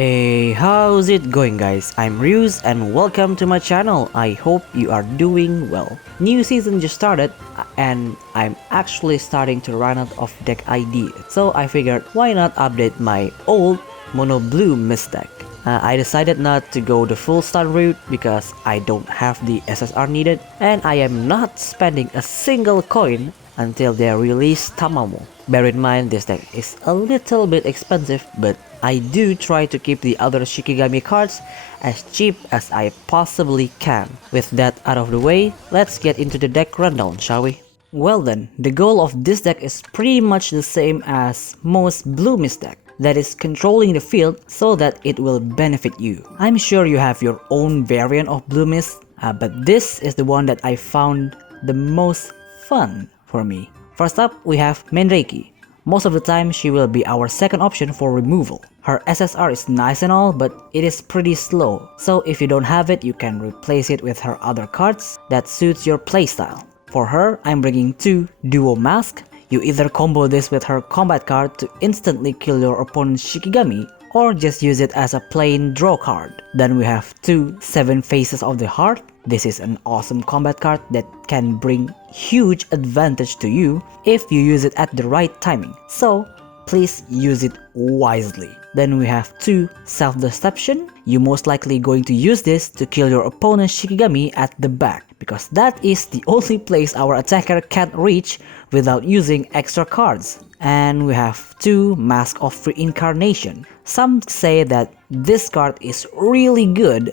Hey, how's it going guys? I'm Ryuz and welcome to my channel. I hope you are doing well. New season just started and I'm actually starting to run out of deck ideas. So I figured why not update my old mono blue mist deck. I decided not to go the full stun route because I don't have the SSR needed and I am not spending a single coin until they release Tamamo. Bear in mind this deck is a little bit expensive, but I do try to keep the other Shikigami cards as cheap as I possibly can. With that out of the way, let's get into the deck rundown, shall we? Well then, the goal of this deck is pretty much the same as most blue mist deck. That is controlling the field so that it will benefit you. I'm sure you have your own variant of blue mist, but this is the one that I found the most fun for me. First up, we have Mandrake. Most of the time, she will be our second option for removal. Her SSR is nice and all, but it is pretty slow. So if you don't have it, you can replace it with her other cards that suits your playstyle. For her, I'm bringing 2 Duo Mask. You either combo this with her combat card to instantly kill your opponent's Shikigami, or just use it as a plain draw card. Then we have 2 7 Faces of the Heart. This is an awesome combat card that can bring huge advantage to you if you use it at the right timing. So please use it wisely. Then we have 2 Self-Deception. You're most likely going to use this to kill your opponent's Shikigami at the back, because that is the only place our attacker can't reach without using extra cards. And we have 2 Mask of Reincarnation. Some say that this card is really good,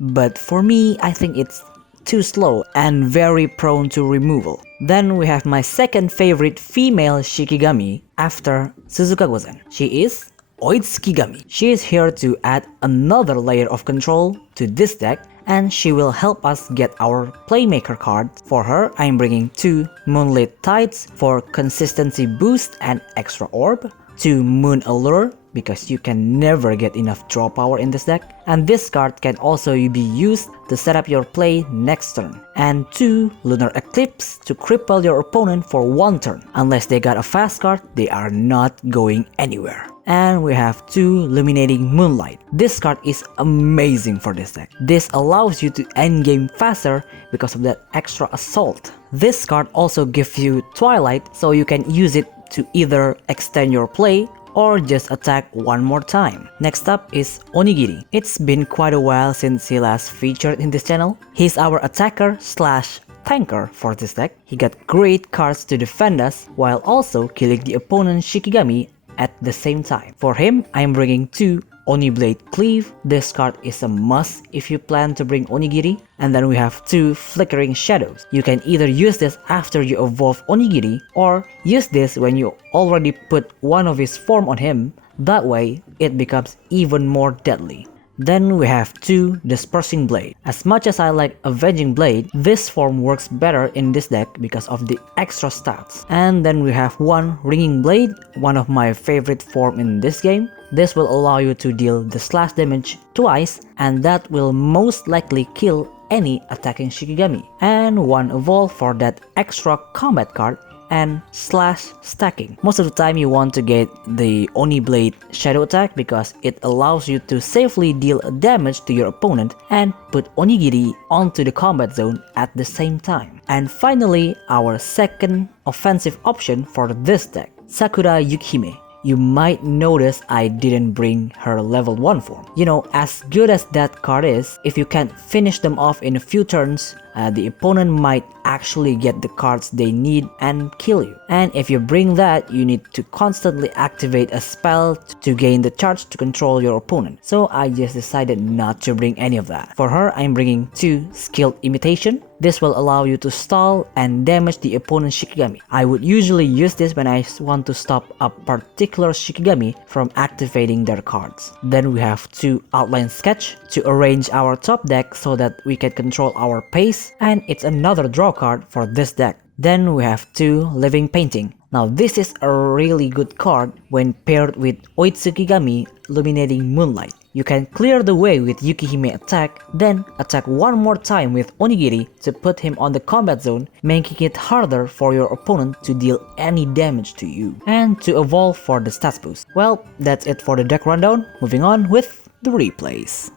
but for me, I think it's too slow and very prone to removal. Then we have my second favorite female Shikigami after Suzuka-Gozen. She is Oitsukigami. She is here to add another layer of control to this deck, and she will help us get our Playmaker card. For her, I'm bringing 2 Moonlit Tides for consistency boost and extra orb, 2 Moon Allure because you can never get enough draw power in this deck, and this card can also be used to set up your play next turn, and 2 Lunar Eclipse to cripple your opponent for 1 turn. Unless they got a fast card, they are not going anywhere. And we have 2 Illuminating Moonlight. This card is amazing for this deck. This allows you to end game faster because of that extra assault. This card also gives you Twilight, so you can use it to either extend your play or just attack one more time. Next up is Onigiri. It's been quite a while since he last featured in this channel. He's our attacker slash tanker for this deck. He got great cards to defend us while also killing the opponent's Shikigami at the same time. For him, I'm bringing 2 Oniblade Cleave. This card is a must if you plan to bring Onigiri. And then we have 2 Flickering Shadows. You can either use this after you evolve Onigiri or use this when you already put one of his form on him. That way, it becomes even more deadly. Then we have 2 Dispersing Blade. As much as I like Avenging Blade, this form works better in this deck because of the extra stats. And then we have 1 Ringing Blade, one of my favorite form in this game. This will allow you to deal the slash damage twice, and that will most likely kill any attacking Shikigami. And 1 Evolve for that extra combat card and slash stacking. Most of the time you want to get the Oniblade Shadow attack because it allows you to safely deal damage to your opponent and put Onigiri onto the combat zone at the same time. And finally, our second offensive option for this deck, Sakura Yukihime. You might notice I didn't bring her level 1 form. You know, as good as that card is, if you can't finish them off in a few turns, the opponent might actually get the cards they need and kill you. And if you bring that, you need to constantly activate a spell to gain the charge to control your opponent. So I just decided not to bring any of that. For her, I'm bringing 2 Skilled Imitation. This will allow you to stall and damage the opponent's Shikigami. I would usually use this when I want to stop a particular Shikigami from activating their cards. Then we have 2 Outline Sketch to arrange our top deck so that we can control our pace, and it's another draw card for this deck. Then we have 2 Living Painting. Now this is a really good card when paired with Oitsukigami Illuminating Moonlight. You can clear the way with Yukihime attack, then attack one more time with Onigiri to put him on the combat zone, making it harder for your opponent to deal any damage to you, and to evolve for the stats boost. Well, that's it for the deck rundown. Moving on with the replays.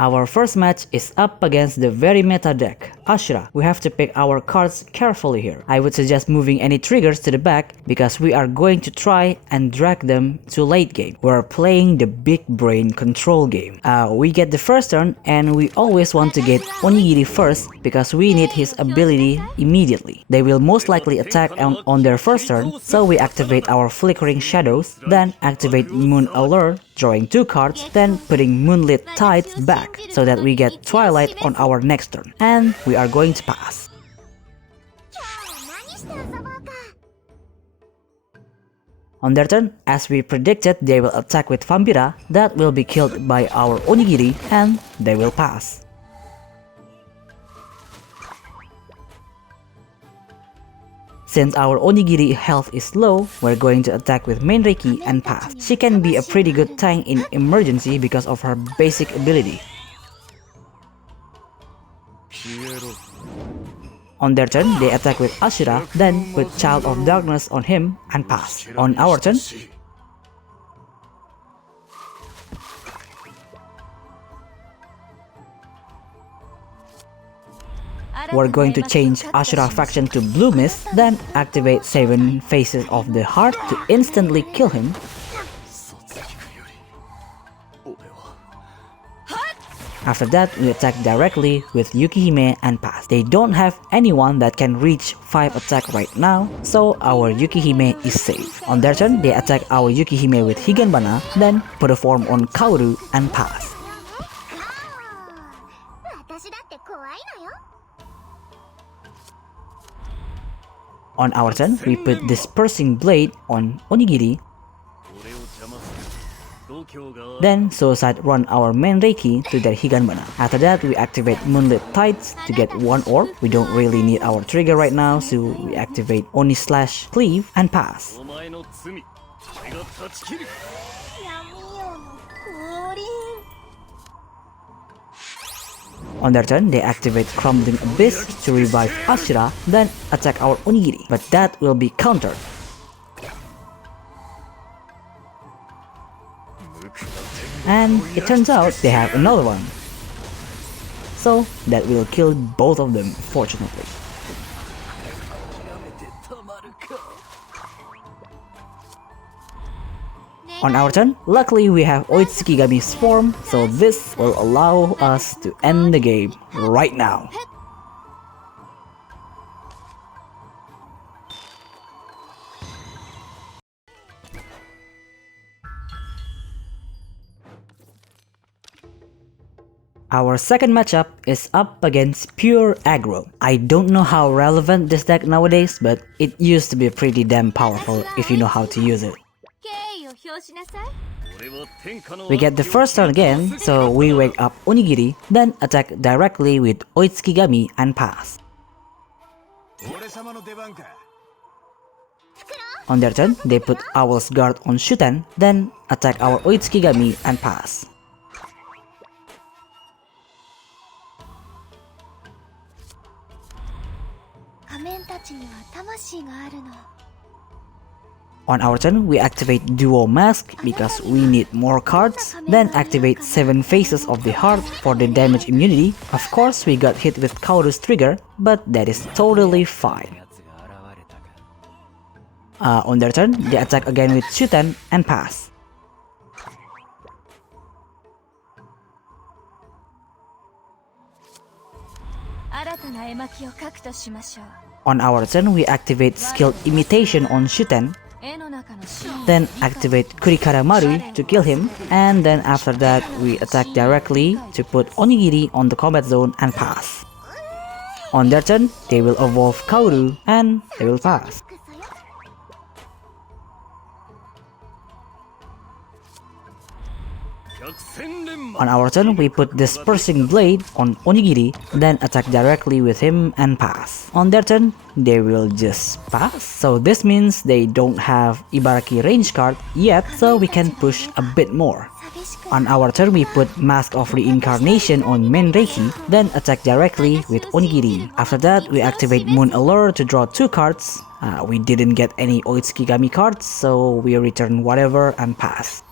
Our first match is up against the very meta deck, Ashura. We have to pick our cards carefully here. I would suggest moving any triggers to the back because we are going to try and drag them to late game. We're playing the big brain control game. We get the first turn and we always want to get Onigiri first because we need his ability immediately. They will most likely attack on their first turn, so we activate our flickering shadows, then activate Moon Alert, drawing 2 cards, then putting Moonlit Tides back so that we get Twilight on our next turn, and we are going to pass. On their turn, as we predicted, they will attack with Vampira, that will be killed by our Onigiri, and they will pass. Since our Onigiri health is low, we're going to attack with main Reiki and pass. She can be a pretty good tank in emergency because of her basic ability. On their turn, they attack with Ashura, then put Child of Darkness on him and pass. On our turn, we're going to change Ashura faction to Blue Mist, then activate 7 Faces of the Heart to instantly kill him. After that, we attack directly with Yukihime and pass. They don't have anyone that can reach 5 attack right now, so our Yukihime is safe. On their turn, they attack our Yukihime with Higanbana, then put a form on Kaoru and pass. On our turn, we put Dispersing Blade on Onigiri, then Suicide Run our main Reiki to their Higanbana. After that, we activate Moonlit Tides to get 1 orb. We don't really need our trigger right now, so we activate Oni Slash Cleave and pass. On their turn, they activate Crumbling Abyss to revive Ashura, then attack our Onigiri, but that will be countered. And it turns out they have another one. So that will kill both of them, fortunately. On our turn, luckily we have Oitsukigami's form, so this will allow us to end the game right now. Our second matchup is up against pure aggro. I don't know how relevant this deck nowadays, but it used to be pretty damn powerful if you know how to use it. We get the first turn again, so we wake up Onigiri, then attack directly with Oitsukigami and pass. On their turn, they put Owl's Guard on Shuten, then attack our Oitsukigami and pass. On our turn, we activate Duo Mask because we need more cards, then activate 7 Faces of the Heart for the damage immunity. Of course, we got hit with Kaoru's trigger, but that is totally fine. On their turn, they attack again with Shuten and pass. On our turn, we activate Skilled Imitation on Shuten, then activate Kurikara Maru to kill him, and then after that we attack directly to put Onigiri on the combat zone and pass. On their turn, they will evolve Kaoru and they will pass. On our turn, we put Dispersing Blade on Onigiri, then attack directly with him and pass. On their turn, they will just pass. So this means they don't have Ibaraki range card yet, so we can push a bit more. On our turn, we put Mask of Reincarnation on Menreiki, then attack directly with Onigiri. After that, we activate Moon Allure to draw 2 cards. We didn't get any Oitsukigami cards, so we return whatever and pass.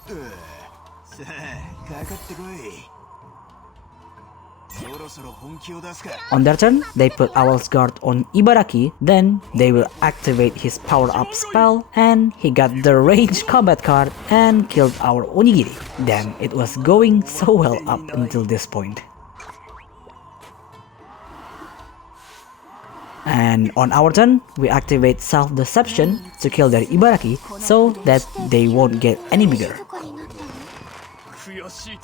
On their turn, they put Owl's Guard on Ibaraki, then they will activate his power-up spell, and he got the range combat card and killed our Onigiri. Damn, it was going so well up until this point. And on our turn, we activate Self-Deception to kill their Ibaraki so that they won't get any bigger.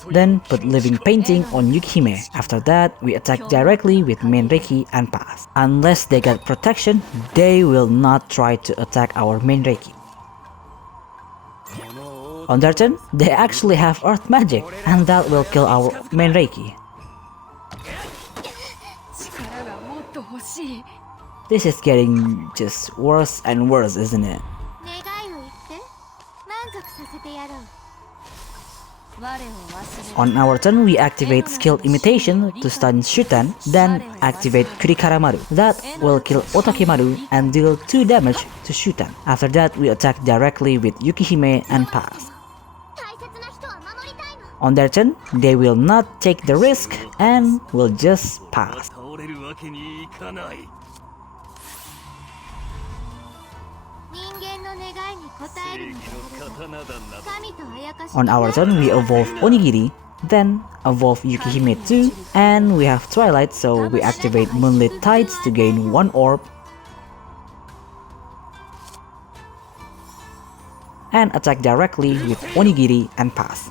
Then put Living Painting on Yukihime. After that, we attack directly with Menreiki and pass. Unless they get protection, they will not try to attack our Menreiki. On their turn, they actually have Earth Magic, and that will kill our Menreiki. This is getting just worse and worse, isn't it? On our turn, we activate Skilled Imitation to stun Shuten, then activate Kurikaramaru. That will kill Otakemaru and deal 2 damage to Shuten. After that, we attack directly with Yukihime and pass. On their turn, they will not take the risk and will just pass. On our turn, we evolve Onigiri, then evolve Yukihime too, and we have Twilight, so we activate Moonlit Tides to gain 1 orb, and attack directly with Onigiri and pass.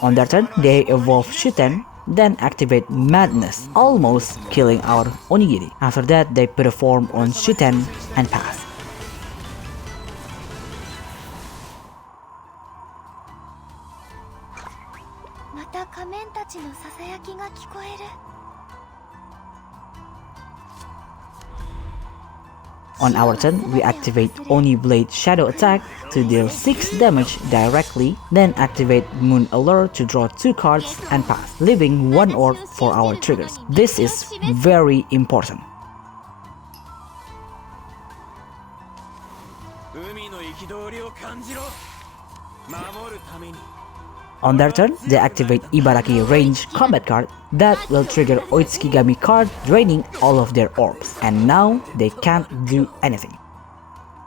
On their turn, they evolve Shuten, then activate Madness, almost killing our Onigiri. After that, they put a form on Shuten and pass. On our turn, we activate Oni Blade Shadow Attack to deal 6 damage directly, then activate Moon Allure to draw 2 cards and pass, leaving 1 orb for our triggers. This is very important. On their turn, they activate Ibaraki range combat card that will trigger Oitsukigami card, draining all of their orbs, and now they can't do anything.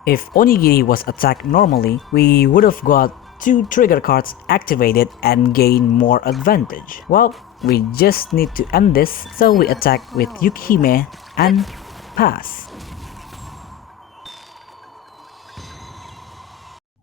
If Onigiri was attacked normally, we would have got 2 trigger cards activated and gain more advantage. Well, we just need to end this, so we attack with Yukihime and pass.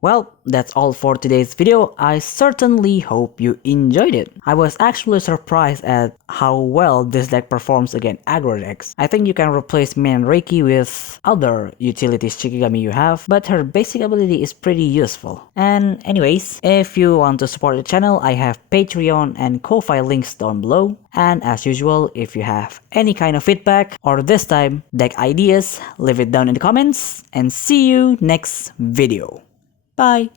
Well, that's all for today's video. I certainly hope you enjoyed it. I was actually surprised at how well this deck performs against aggro decks. I think you can replace Menreiki with other utilities Shikigami you have, but her basic ability is pretty useful. And anyways, if you want to support the channel, I have Patreon and Ko-Fi links down below. And as usual, if you have any kind of feedback or this time deck ideas, leave it down in the comments and see you next video. Bye!